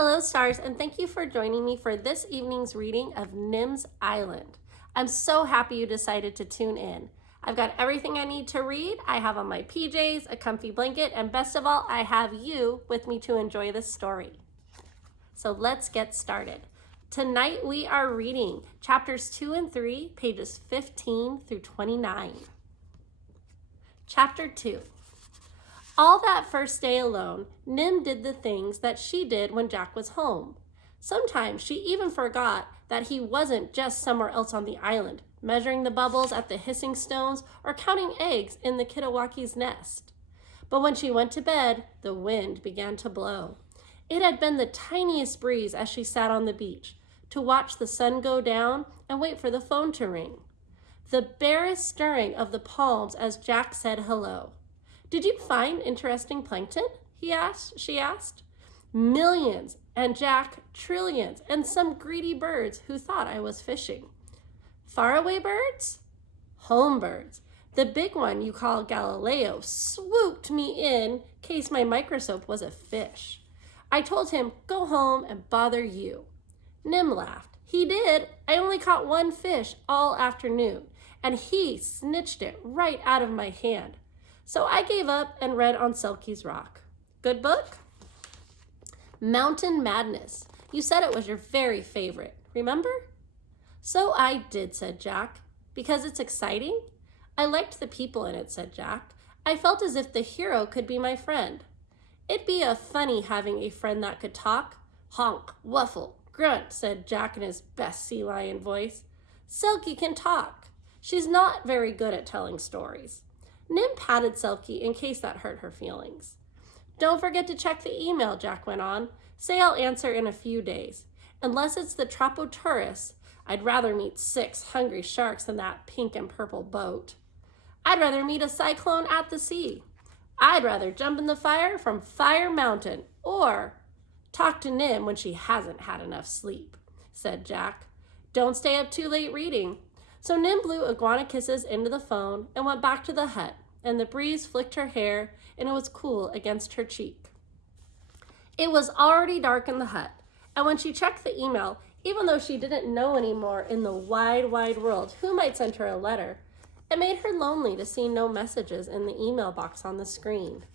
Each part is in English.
Hello, stars, and thank you for joining me for this evening's reading of Nim's Island. I'm so happy you decided to tune in. I've got everything I need to read. I have on my PJs, a comfy blanket, and best of all, I have you with me to enjoy this story. So let's get started. Tonight we are reading chapters 2 and 3, pages 15 through 29. Chapter 2. All that first day alone, Nim did the things that she did when Jack was home. Sometimes she even forgot that he wasn't just somewhere else on the island, measuring the bubbles at the hissing stones or counting eggs in the Kittiwakes' nest. But when she went to bed, the wind began to blow. It had been the tiniest breeze as she sat on the beach, to watch the sun go down and wait for the phone to ring. The barest stirring of the palms as Jack said hello. "Did you find interesting plankton?" she asked. "Millions, and Jack, trillions, and some greedy birds who thought I was fishing." "Faraway birds?" "Home birds. The big one you call Galileo swooped me in case my microscope was a fish. I told him, go home and bother you." Nim laughed. "He did. I only caught one fish all afternoon, and he snitched it right out of my hand. So I gave up and read on Selkie's Rock." "Good book?" "Mountain Madness. You said it was your very favorite, remember?" "So I did," said Jack. "Because it's exciting?" "I liked the people in it," said Jack. "I felt as if the hero could be my friend." "It'd be funny having a friend that could talk." "Honk, wuffle, grunt," said Jack in his best sea lion voice. "Selkie can talk. She's not very good at telling stories." Nim patted Selkie in case that hurt her feelings. "Don't forget to check the email," Jack went on. "Say I'll answer in a few days. Unless it's the Tropotaurus, I'd rather meet 6 hungry sharks than that pink and purple boat. I'd rather meet a cyclone at the sea. I'd rather jump in the fire from Fire Mountain or talk to Nim when she hasn't had enough sleep," said Jack. "Don't stay up too late reading." So Nim blew iguana kisses into the phone and went back to the hut, and the breeze flicked her hair and it was cool against her cheek. It was already dark in the hut, and when she checked the email, even though she didn't know anymore in the wide, wide world who might send her a letter, it made her lonely to see no messages in the email box on the screen.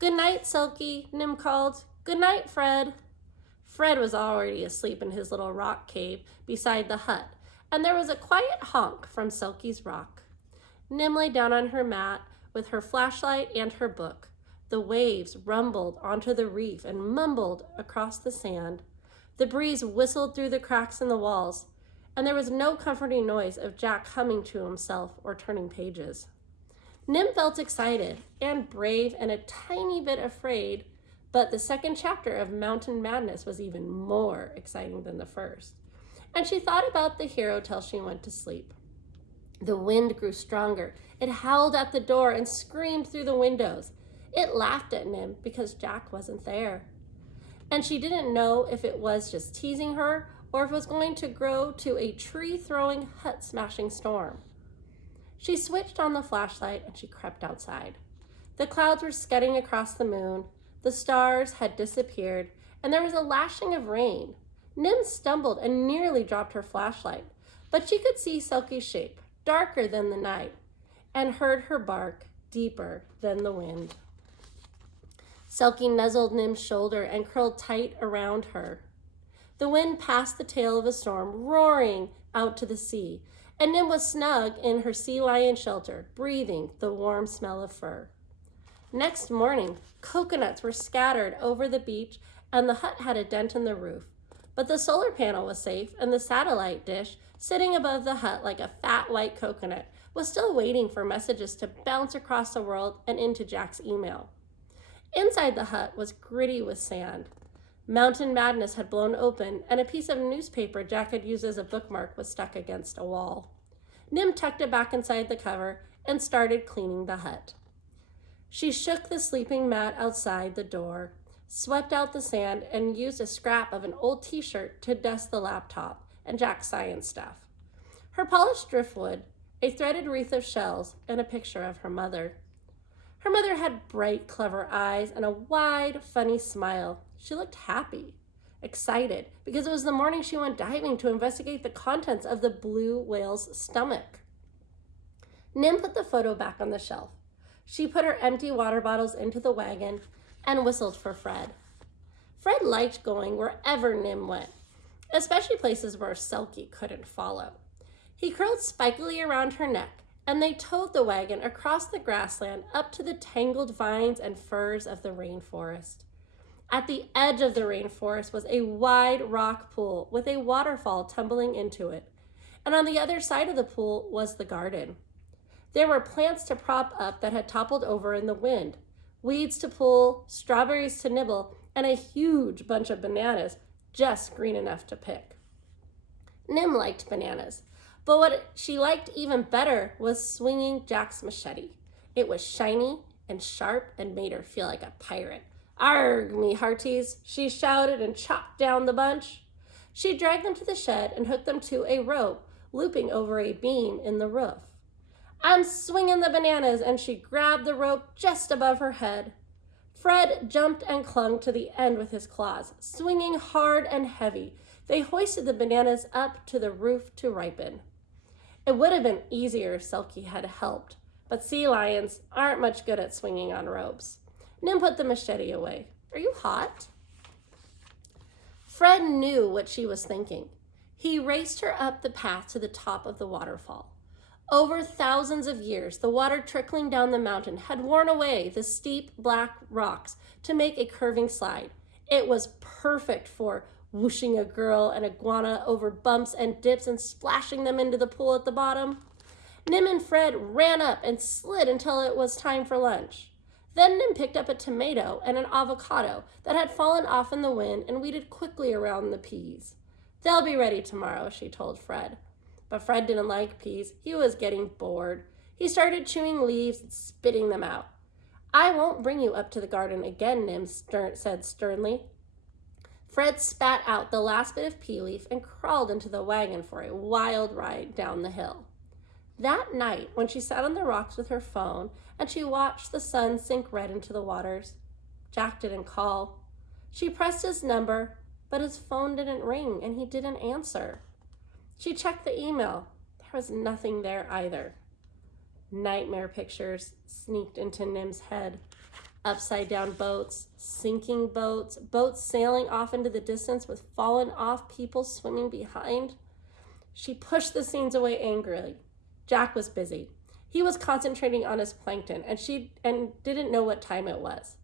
"Good night, Selkie," Nim called. "Good night, Fred." Fred was already asleep in his little rock cave beside the hut, and there was a quiet honk from Selkie's Rock. Nim lay down on her mat with her flashlight and her book. The waves rumbled onto the reef and mumbled across the sand. The breeze whistled through the cracks in the walls, and there was no comforting noise of Jack humming to himself or turning pages. Nim felt excited and brave and a tiny bit afraid, but the second chapter of Mountain Madness was even more exciting than the first. And she thought about the hero till she went to sleep. The wind grew stronger. It howled at the door and screamed through the windows. It laughed at Nim because Jack wasn't there. And she didn't know if it was just teasing her or if it was going to grow to a tree-throwing, hut-smashing storm. She switched on the flashlight and she crept outside. The clouds were scudding across the moon. The stars had disappeared, and there was a lashing of rain. Nim stumbled and nearly dropped her flashlight, but she could see Selkie's shape, darker than the night, and heard her bark, deeper than the wind. Selkie nuzzled Nim's shoulder and curled tight around her. The wind passed the tail of a storm, roaring out to the sea, and Nim was snug in her sea lion shelter, breathing the warm smell of fur. Next morning, coconuts were scattered over the beach, and the hut had a dent in the roof. But the solar panel was safe, and the satellite dish, sitting above the hut like a fat white coconut, was still waiting for messages to bounce across the world and into Jack's email. Inside the hut was gritty with sand. Mountain Madness had blown open, and a piece of newspaper Jack had used as a bookmark was stuck against a wall. Nim tucked it back inside the cover and started cleaning the hut. She shook the sleeping mat outside the door, swept out the sand, and used a scrap of an old t-shirt to dust the laptop and Jack's science stuff. Her polished driftwood, a threaded wreath of shells, and a picture of her mother. Her mother had bright, clever eyes and a wide, funny smile. She looked happy. excited because it was the morning she went diving to investigate the contents of the blue whale's stomach. Nim put the photo back on the shelf. She put her empty water bottles into the wagon and whistled for Fred. Fred liked going wherever Nim went, especially places where Selkie couldn't follow. He curled spikily around her neck, and they towed the wagon across the grassland up to the tangled vines and firs of the rainforest. At the edge of the rainforest was a wide rock pool with a waterfall tumbling into it, and on the other side of the pool was the garden. There were plants to prop up that had toppled over in the wind, weeds to pull, strawberries to nibble, and a huge bunch of bananas just green enough to pick. Nim liked bananas, but what she liked even better was swinging Jack's machete. It was shiny and sharp and made her feel like a pirate. "Arg, me hearties," she shouted and chopped down the bunch. She dragged them to the shed and hooked them to a rope looping over a beam in the roof. "I'm swinging the bananas," and she grabbed the rope just above her head. Fred jumped and clung to the end with his claws, swinging hard and heavy. They hoisted the bananas up to the roof to ripen. It would have been easier if Selkie had helped, but sea lions aren't much good at swinging on ropes. Nim put the machete away. "Are you hot?" Fred knew what she was thinking. He raced her up the path to the top of the waterfall. Over thousands of years, the water trickling down the mountain had worn away the steep black rocks to make a curving slide. It was perfect for whooshing a girl and iguana over bumps and dips and splashing them into the pool at the bottom. Nim and Fred ran up and slid until it was time for lunch. Then Nim picked up a tomato and an avocado that had fallen off in the wind and weeded quickly around the peas. "They'll be ready tomorrow," she told Fred. But Fred didn't like peas. He was getting bored. He started chewing leaves and spitting them out. "I won't bring you up to the garden again," Nim said sternly. Fred spat out the last bit of pea leaf and crawled into the wagon for a wild ride down the hill. That night, when she sat on the rocks with her phone and she watched the sun sink red into the waters, Jack didn't call. She pressed his number, but his phone didn't ring and he didn't answer. She checked the email. There was nothing there either. Nightmare pictures sneaked into Nim's head. Upside-down boats, sinking boats, boats sailing off into the distance with fallen-off people swimming behind. She pushed the scenes away angrily. Jack was busy. He was concentrating on his plankton, and didn't know what time it was.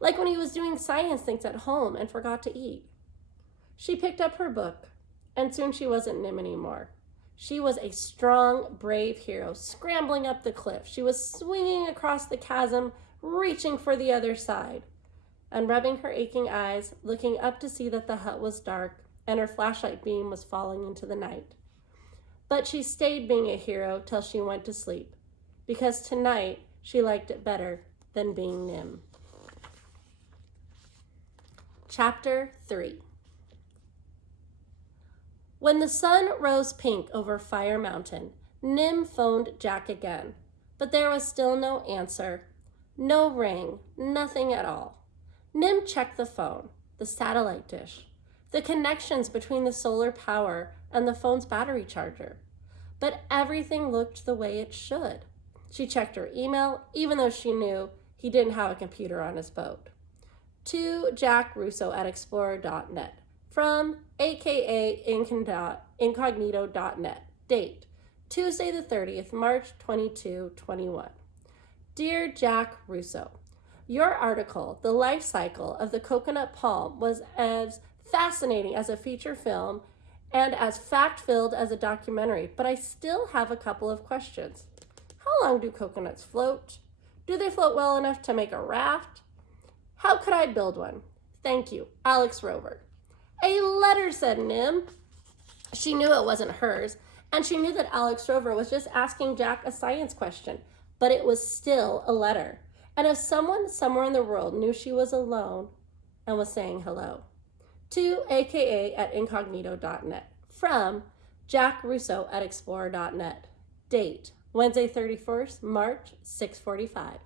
Like when he was doing science things at home and forgot to eat. She picked up her book, and soon she wasn't Nim anymore. She was a strong, brave hero scrambling up the cliff. She was swinging across the chasm, reaching for the other side, and rubbing her aching eyes, looking up to see that the hut was dark and her flashlight beam was falling into the night. But she stayed being a hero till she went to sleep, because tonight she liked it better than being Nim. Chapter 3. When the sun rose pink over Fire Mountain, Nim phoned Jack again, but there was still no answer. No ring, nothing at all. Nim checked the phone, the satellite dish, the connections between the solar power and the phone's battery charger. But everything looked the way it should. She checked her email, even though she knew he didn't have a computer on his boat. To Jack Russo at Explorer.net. From aka Incognito.net. Date, Tuesday the 30th, March 2221. Dear Jack Russo, your article, The Life Cycle of the Coconut Palm, was as fascinating as a feature film and as fact-filled as a documentary, but I still have a couple of questions. How long do coconuts float? Do they float well enough to make a raft? How could I build one? Thank you, Alex Rover. A letter, said Nim. She knew it wasn't hers, and she knew that Alex Rover was just asking Jack a science question, but it was still a letter. And if someone somewhere in the world knew she was alone and was saying hello. To aka at Incognito.net. From Jack Russo at Explorer.net. Date, Wednesday 31st, March 6:45.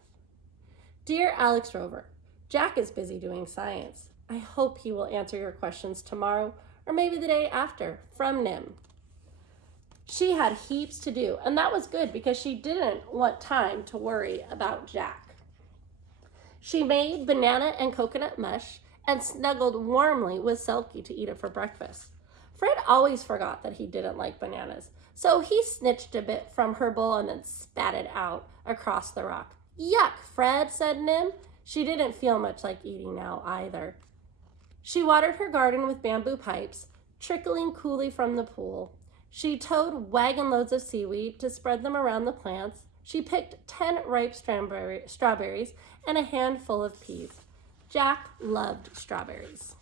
Dear Alex Rover, Jack is busy doing science. I hope he will answer your questions tomorrow or maybe the day after, from Nim. She had heaps to do, and that was good because she didn't want time to worry about Jack. She made banana and coconut mush and snuggled warmly with Selkie to eat it for breakfast. Fred always forgot that he didn't like bananas, so he snitched a bit from her bowl and then spat it out across the rock. Yuck, Fred, said Nim. She didn't feel much like eating now either. She watered her garden with bamboo pipes, trickling coolly from the pool. She towed wagon loads of seaweed to spread them around the plants. She picked 10 ripe strawberries and a handful of peas. Jack loved strawberries.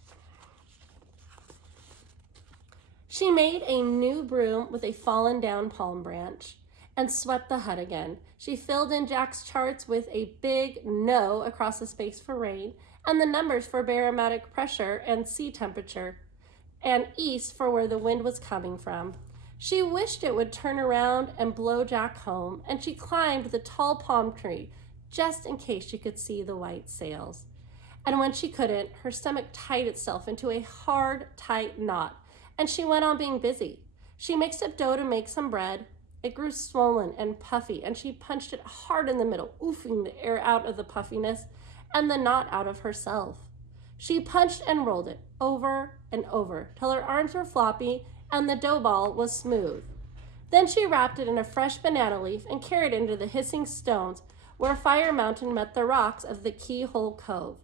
She made a new broom with a fallen down palm branch and swept the hut again. She filled in Jack's charts with a big no across the space for rain and the numbers for barometric pressure and sea temperature, and east for where the wind was coming from. She wished it would turn around and blow Jack home, and she climbed the tall palm tree just in case she could see the white sails. And when she couldn't, her stomach tied itself into a hard, tight knot, and she went on being busy. She mixed up dough to make some bread. It grew swollen and puffy, and she punched it hard in the middle, oofing the air out of the puffiness and the knot out of herself. She punched and rolled it over and over till her arms were floppy and the dough ball was smooth. Then she wrapped it in a fresh banana leaf and carried it into the hissing stones where Fire Mountain met the rocks of the Keyhole Cove,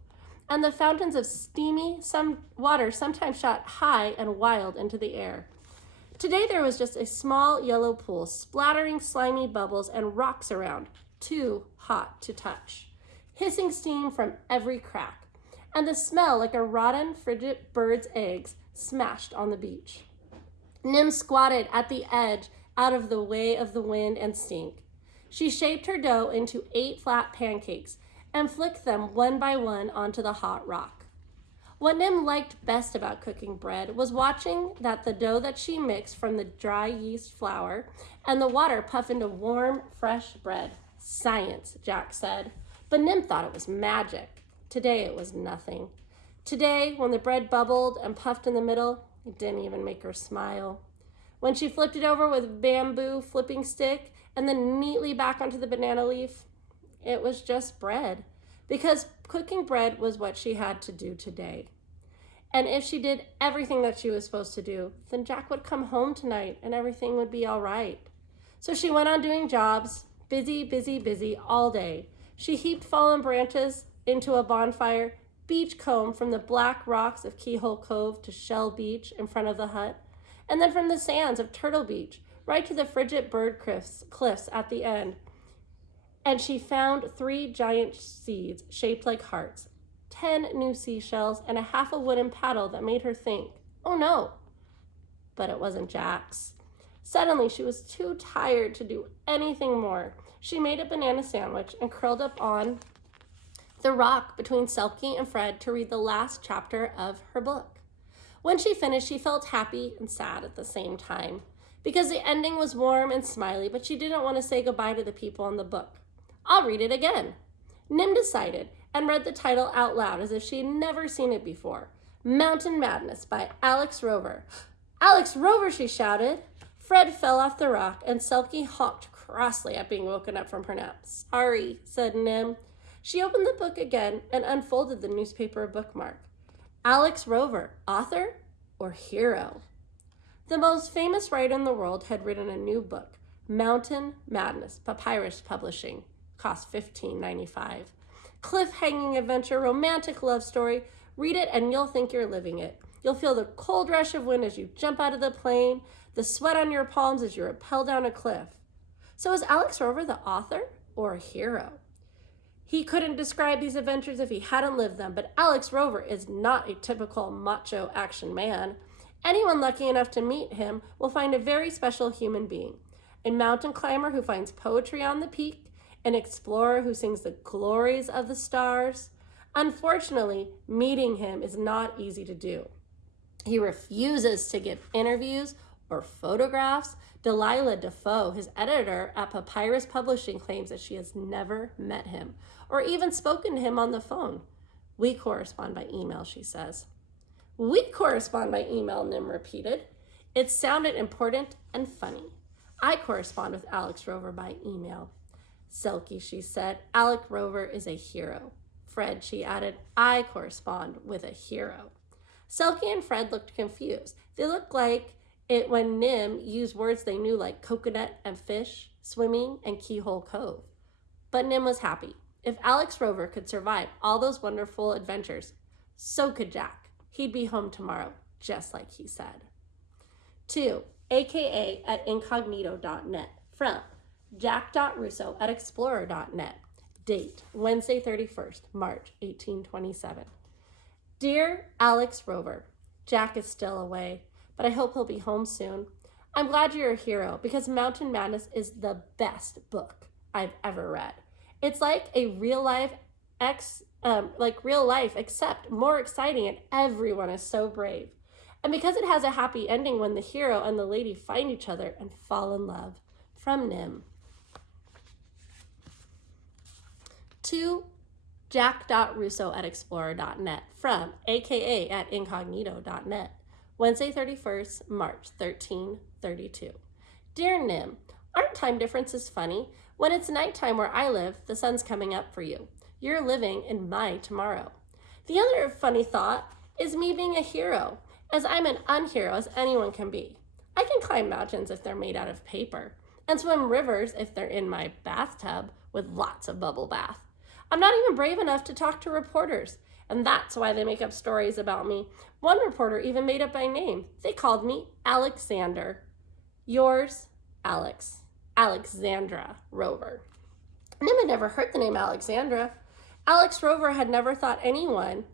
and the fountains of steamy water sometimes shot high and wild into the air. Today there was just a small yellow pool, splattering slimy bubbles and rocks around, too hot to touch. Hissing steam from every crack, and the smell like a rotten, frigid bird's eggs smashed on the beach. Nim squatted at the edge out of the way of the wind and stink. She shaped her dough into 8 flat pancakes and flicked them one by one onto the hot rock. What Nim liked best about cooking bread was watching that the dough that she mixed from the dry yeast flour and the water puff into warm, fresh bread. Science, Jack said, but Nim thought it was magic. Today it was nothing. Today, when the bread bubbled and puffed in the middle, it didn't even make her smile. When she flipped it over with a bamboo flipping stick and then neatly back onto the banana leaf, it was just bread, because cooking bread was what she had to do today. And if she did everything that she was supposed to do, then Jack would come home tonight and everything would be all right. So she went on doing jobs, busy, busy, busy all day. She heaped fallen branches into a bonfire, beachcomb from the black rocks of Keyhole Cove to Shell Beach in front of the hut, and then from the sands of Turtle Beach right to the frigid bird cliffs at the end. And she found 3 giant seeds shaped like hearts, 10 new seashells, and a half a wooden paddle that made her think, oh no. But it wasn't Jack's. Suddenly, she was too tired to do anything more. She made a banana sandwich and curled up on the rock between Selkie and Fred to read the last chapter of her book. When she finished, she felt happy and sad at the same time, because the ending was warm and smiley, but she didn't want to say goodbye to the people in the book. I'll read it again. Nim decided and read the title out loud as if she had never seen it before. Mountain Madness by Alex Rover. Alex Rover, she shouted. Fred fell off the rock and Selkie honked crossly at being woken up from her nap. Sorry, said Nim. She opened the book again and unfolded the newspaper bookmark. Alex Rover, author or hero? The most famous writer in the world had written a new book, Mountain Madness, Papyrus Publishing. Cost $15.95. Cliff-hanging adventure, romantic love story. Read it and you'll think you're living it. You'll feel the cold rush of wind as you jump out of the plane, the sweat on your palms as you rappel down a cliff. So is Alex Rover the author or a hero? He couldn't describe these adventures if he hadn't lived them, but Alex Rover is not a typical macho action man. Anyone lucky enough to meet him will find a very special human being, a mountain climber who finds poetry on the peak, an explorer who sings the glories of the stars. Unfortunately, meeting him is not easy to do. He refuses to give interviews or photographs. Delilah Defoe, his editor at Papyrus Publishing, claims that she has never met him or even spoken to him on the phone. We correspond by email, she says. We correspond by email, Nim repeated. It sounded important and funny. I correspond with Alex Rover by email. Selkie, she said, Alec Rover is a hero. Fred, she added, I correspond with a hero. Selkie and Fred looked confused. They looked like it when Nim used words they knew like coconut and fish, swimming, and Keyhole Cove. But Nim was happy. If Alex Rover could survive all those wonderful adventures, so could Jack. He'd be home tomorrow, just like he said. 2. AKA at incognito.net. From Jack.Russo at explorer.net. Date, Wednesday 31st, March 1827. Dear Alex Rover, Jack is still away, but I hope he'll be home soon. I'm glad you're a hero because Mountain Madness is the best book I've ever read. It's like a real life except more exciting, and everyone is so brave. And because it has a happy ending when the hero and the lady find each other and fall in love. From Nim. 2. Jack.Russo at explorer.net. From AKA at incognito.net. Wednesday 31st, March 1332. Dear Nim, aren't time differences funny? When it's nighttime where I live, the sun's coming up for you. You're living in my tomorrow. The other funny thought is me being a hero, as I'm an unhero as anyone can be. I can climb mountains if they're made out of paper, and swim rivers if they're in my bathtub with lots of bubble bath. I'm not even brave enough to talk to reporters, and that's why they make up stories about me. One reporter even made up my name. They called me Alexander. Yours, Alexandra Rover. Nim had never heard the name Alexandra. Alex Rover had never thought anyone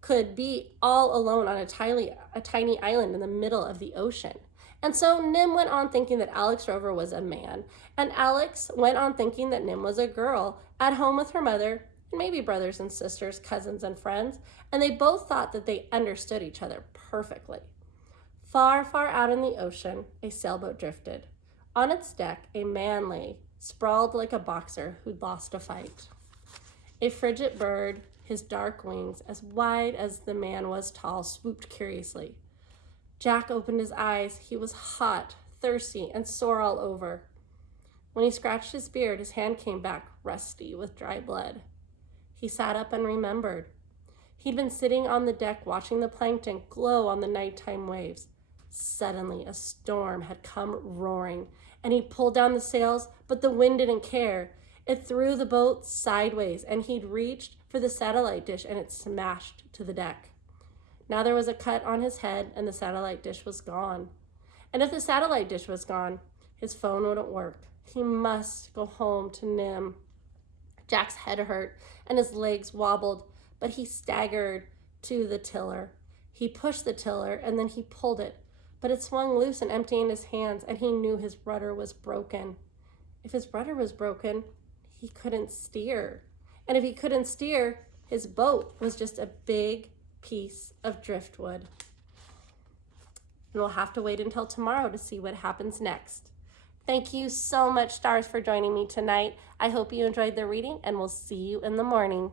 could be all alone on a tiny island in the middle of the ocean. And so Nim went on thinking that Alex Rover was a man, and Alex went on thinking that Nim was a girl at home with her mother, and maybe brothers and sisters, cousins and friends, and they both thought that they understood each other perfectly. Far, far out in the ocean, a sailboat drifted. On its deck, a man lay, sprawled like a boxer who'd lost a fight. A frigate bird, his dark wings as wide as the man was tall, swooped curiously. Jack opened his eyes. He was hot, thirsty, and sore all over. When he scratched his beard, his hand came back rusty with dry blood. He sat up and remembered. He'd been sitting on the deck watching the plankton glow on the nighttime waves. Suddenly, a storm had come roaring, and he pulled down the sails, but the wind didn't care. It threw the boat sideways, and he'd reached for the satellite dish, and it smashed to the deck. Now there was a cut on his head, and the satellite dish was gone. And if the satellite dish was gone, his phone wouldn't work. He must go home to Nim. Jack's head hurt, and his legs wobbled, but he staggered to the tiller. He pushed the tiller, and then he pulled it, but it swung loose and empty in his hands, and he knew his rudder was broken. If his rudder was broken, he couldn't steer. And if he couldn't steer, his boat was just a big piece of driftwood. And we'll have to wait until tomorrow to see what happens next. Thank you so much, stars, for joining me tonight. I hope you enjoyed the reading, and we'll see you in the morning.